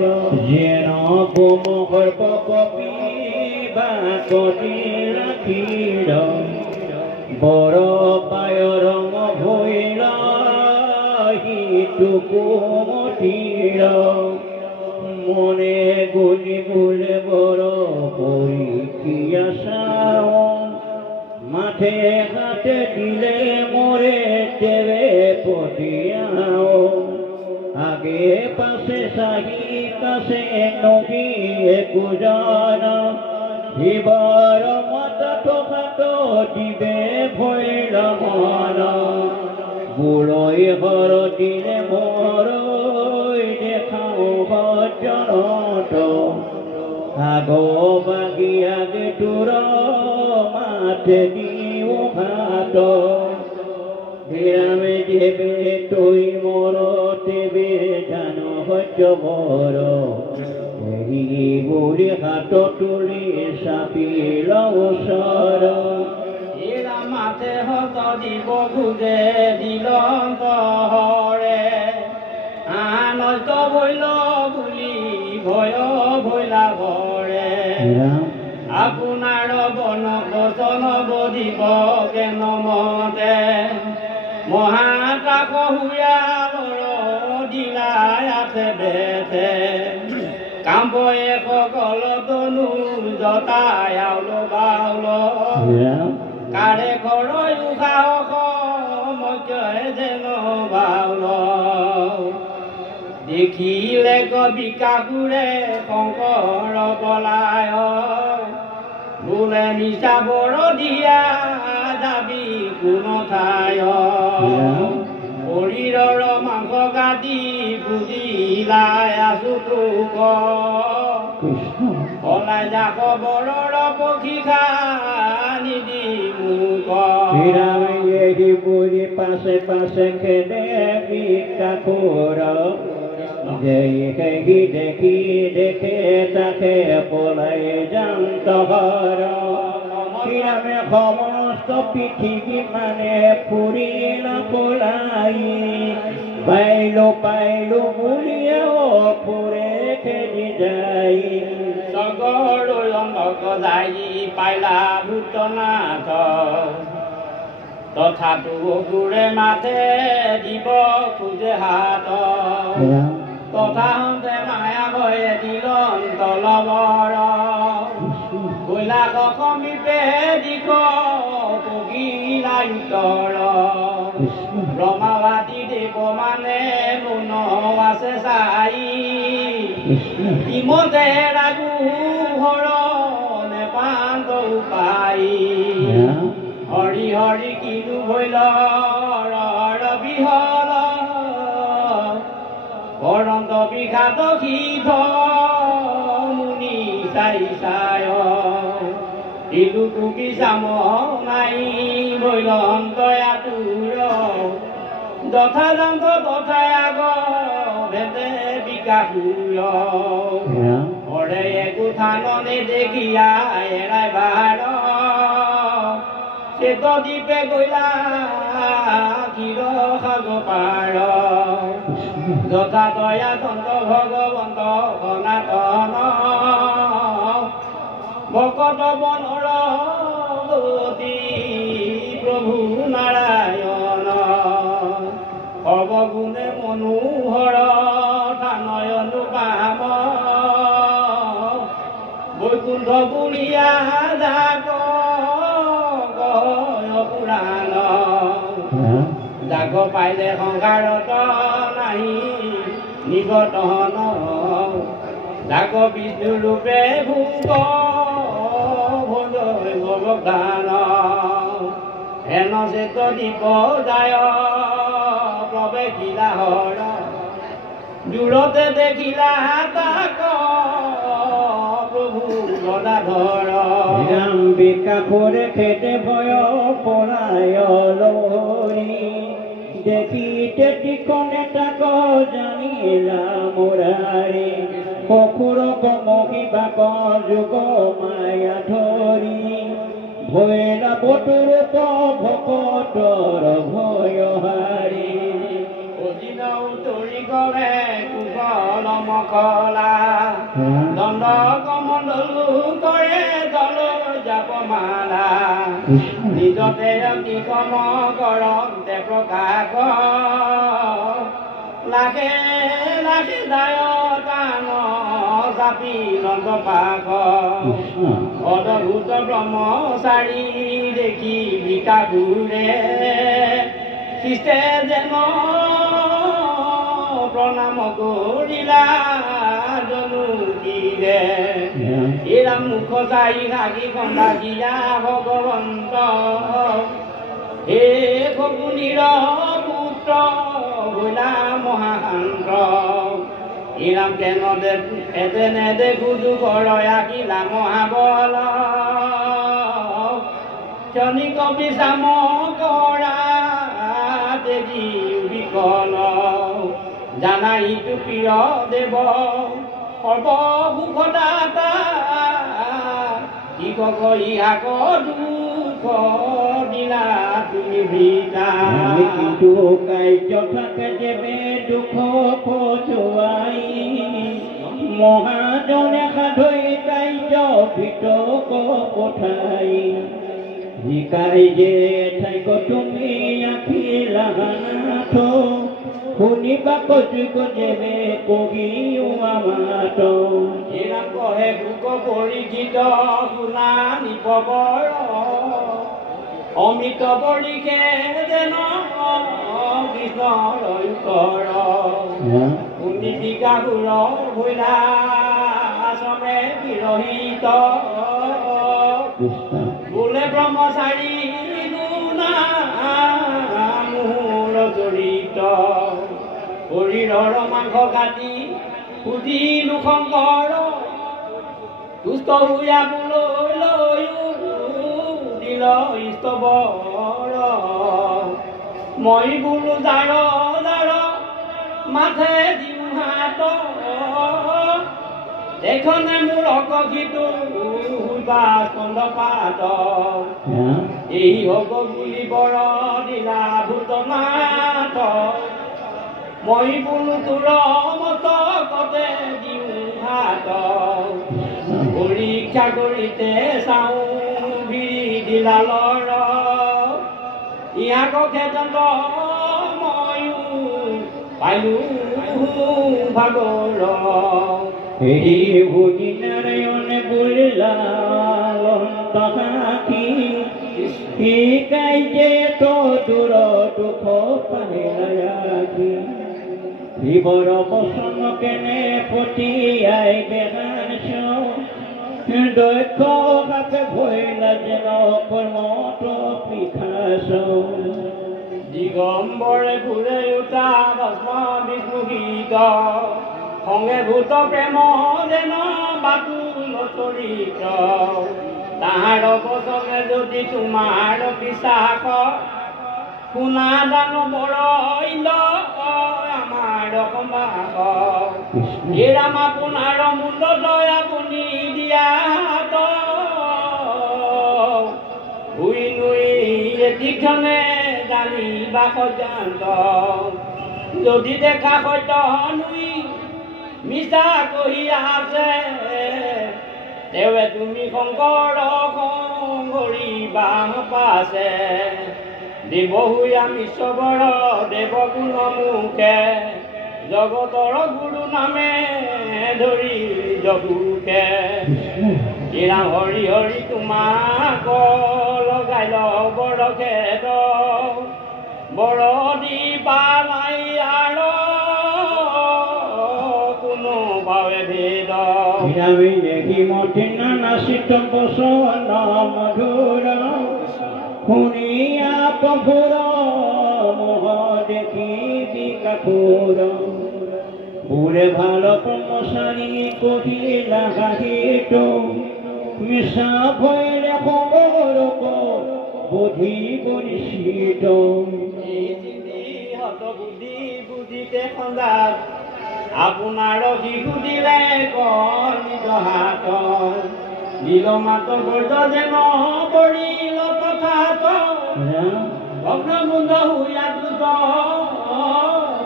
যেন গোমহৰ কপি বাকতি ৰাখিৰ বৰ পায়ৰ ভৈৰ সিটো কোমতিৰ মনে গুলি বোলে বৰ পৰীক্ষা চাওঁ মাঠে হাতে দিলে মরে তেরে পটিয়াও আগে পাশে সাহি কাছে নবী কুজানা হিবার মাতা ঠোকাটো দিবে ভৈর মনা বুড়ই হর দিলে মরই দেখাও ভজনত আগো বাগি আগে তুর মাঠে দিও ভাত বিরামে দেবে তুই মর দেবে জানো হচ্ছ বড় এই বুড়ি হাত তুলি চাপিল ওচর এরা মাঠে হত দিব খুঁজে দিলন্ত হৰে আনষ্ট ভৈল বুলি ভয় ভৈলা ভৰে আপোনাৰ বন বচন বদিব কেন মতে মহাকাশ হুয়ালৰ দিলাই আছে বেতে কাম্বয়ে সকল তনু জতাই আউল বাউল কাৰে ঘৰৈ উশাহ মজয় যেন বাউল দেখিলে কবিকাকুৰে শংকৰ পলায় বোলে নিচা বৰ দিয়া যাবি কোন ঠাই শৰীৰৰ মাংস কাটি বুজিলাই আছো তোক পলাই যা খবৰৰ পক্ষী খানি দি মোক বুড়ি পাশে পাশে খেলে বিকাকুর দেখি দেখি দেখে তাকে পলাই জানত ঘর গ্রামে সমস্ত পৃথিবী মানে ফুরিল পলাই পাইলো পাইলো বুলিও ফুরে খেলি যাই সগৰ অন্ধক যাই পাইলা ভূতনাথ তথাপি অসুৰে মাথে দিব খোজে হাত তথাহতে মায়া ভয়ে দিলন্ত লবৰ কৈলাস সমীপে দিশ পগিলা উত্তৰ ব্ৰহ্মাবাদী দেৱ মানে মন আছে চাই ইমতে ৰাগু হৰ নেপান্ত উপায় হৰি হৰি কিনো ভৈল বিহল অনন্ত বিঘাত সিদ্ধ মুনি চাই চায় দিলু টুকি চাম নাই ভৈলন্ত আতুৰ যথাযন্ত্ৰ তথাই আগ ভেদে বিকাশুৰ হৰে একোথাননে দেখিয়া এৰাই বাৰ চেত দ্বীপে গৈলা ক্ষীৰ সাগ পাৰ যথা দয়া সন্ত ভগৱন্ত সনাতন ভকত বনৰ গতি প্ৰভু নাৰায়ণ সৰ্বগুণে মনোহৰ থানয়নুপাম বৈকুণ্ঠ বুলিয়া যাক পুৰাণ যাক পাইলে সংসাৰত নাহি নিগতন যাক বিষ্ণু ৰূপে ভূত ভগৱান হেন চেত দীপ যায় প্ৰৱেশিলা হৰ দূৰতে দেখিলা তাক প্ৰভু গদাধৰ বিকাপুরে খেতে ভয় পড়ায় লরি দেখিতে টিকনে তাক জানিলা মোরারে পকুর মহিবাক যুগ মায়া ধরি ভৈলা বটুর ভকতর ভয় হারি উতৰি কৰে কুশল মখলা দণ্ড কমলু কৰে দল জাপমালা নিজতে কিকম কৰতে প্ৰকাশ লাখে লাখে দায়তান চাপি নন্দ পাশ অদ্ভুত ব্ৰহ্মচাৰী দেখি বিকাগুৰে খ্ৰীষ্টে যেন প্ৰণাম কৰিলা জনুকিৰে এৰা মুখ চাৰি ভাগি কন্দাকিয়া ভগৱন্ত হে শকুনিৰ পুত্ৰ ভোলা মহাকান্ত ইৰাম তেনে দেখো দুগৰয়া কিলা মহাবল ক্ষণিক বিষাম কৰা দেৱী বিকল জানা ইটো প্ৰিয় দেৱ সৰ্বভূষদাতা ইকক ইহাক দুখ দিলা তুমি ভিতা কিন্তু কাৰ্য থাকে দেৱে দুখ পচুৱাই মহাজনে সাধৈ কাৰ্য ভিতক পঠাই শিকাই যে ঠাইক তুমি আখিলা নাথ শুনিবা কযোগ্য দেৱে কবিও আমাত এৰাম কহে লোক পৰিচিত শুনা নিপবৰ অমিত বৰিষে যেন কৃষ্ণৰ উত্তৰ শুনি বিকাহুৰ ভৈলা আশ্ৰমে বিৰহিত বোলে ব্ৰহ্মচাৰী গুণা মূৰ জড়িত শৰীৰৰ মাংস কাটি সুধিলো শংকৰ দুষ্ট হুয়াবলৈ লৈও দিল স্তবৰ মই বোলো দাৰ দাৰ মাথে দিওঁ হাত দেখনে মোৰ অকহিতো বা স্কন্ধ পাত এই হব বুলি বৰ দিলা ভূতনাথ মই বোলো তোৰ মতকতে দিওঁ হাত পৰীক্ষা কৰিতে চাওঁ ভিৰি দিলা লৰ ইয়াক খেদন্ত ময়ো পালো ভাগৰ এই ভূতি নাৰায়ণে বলিলা লন্তহাকি শিকাই যে তো দূৰ দুখ পাহি শিৱৰ বচন কেনে পঠিয়াই বেহানছ দক্ষ ভাৱে ভৈলা যেন কৰ্মত পিখাছ দিগম্বৰে ঘূৰে উঠা ভস্ম বিস্মৃত সংগে ভূত প্ৰেম যেন বাতুল চৰিত তাহাৰ বচনে যদি তোমাৰ বিশ্বাস শুনা দান বৰ আমাৰ সম্বাস এৰাম আপোনাৰ মূললৈ আপুনি দিয়াত শুই নুই এতিক্ষণে জানিবা সজান্ত যদি দেখা সত্য নুই মিছা কহি আছে দেৱে তুমি শংকৰ সংগৰিবা পাছে দেৱহুই আমি চবৰ দেৱ গুণ মুখে জগতৰ গুৰু নামে ধৰি জগুকে ইৰা হৰি হৰি তোমাক লগাই বৰ খেদ বৰ দি পালাই আৰু কোনো ভাৱে ভেদ মতি নাচিত বসন মধুৰ শুনিয়া প্ৰভুৰ মোহ দেখি বিকাপুৰ পুৰে ভালো কৰ্মচাৰী কহিলা হাহিত মিশা ভয়লে খবৰক বুদ্ধি পৰিচিত বুদ্ধি বুদ্ধিতে সন্ধান আপোনাৰ শিশু দিলে নিজ হাত দিল মাত গৰ্জ যেন পৰিল কথাত ভগ্নমুণ্ড হুয়া দ্ৰুত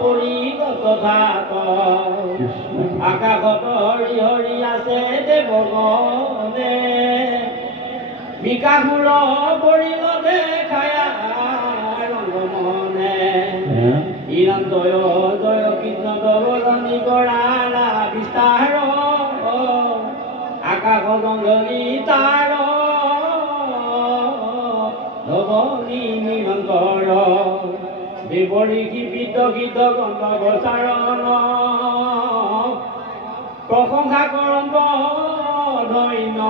পৰিগত ধাত আকাশত হৰি হৰি আছে দেৱগণে বিকাশুৰ পৰিল দেখায়া ৰংগমনে ইৰাণ জয় জয় কৃষ্ণ দবলনি কৰালা বিস্তাৰ আকাশ জংঘলি তাৰ ধবনি নিৰন্তৰ বিপৰী গীত গীত গন্ধ গোচাৰণ প্ৰশংসা কৰন্ত ধন্য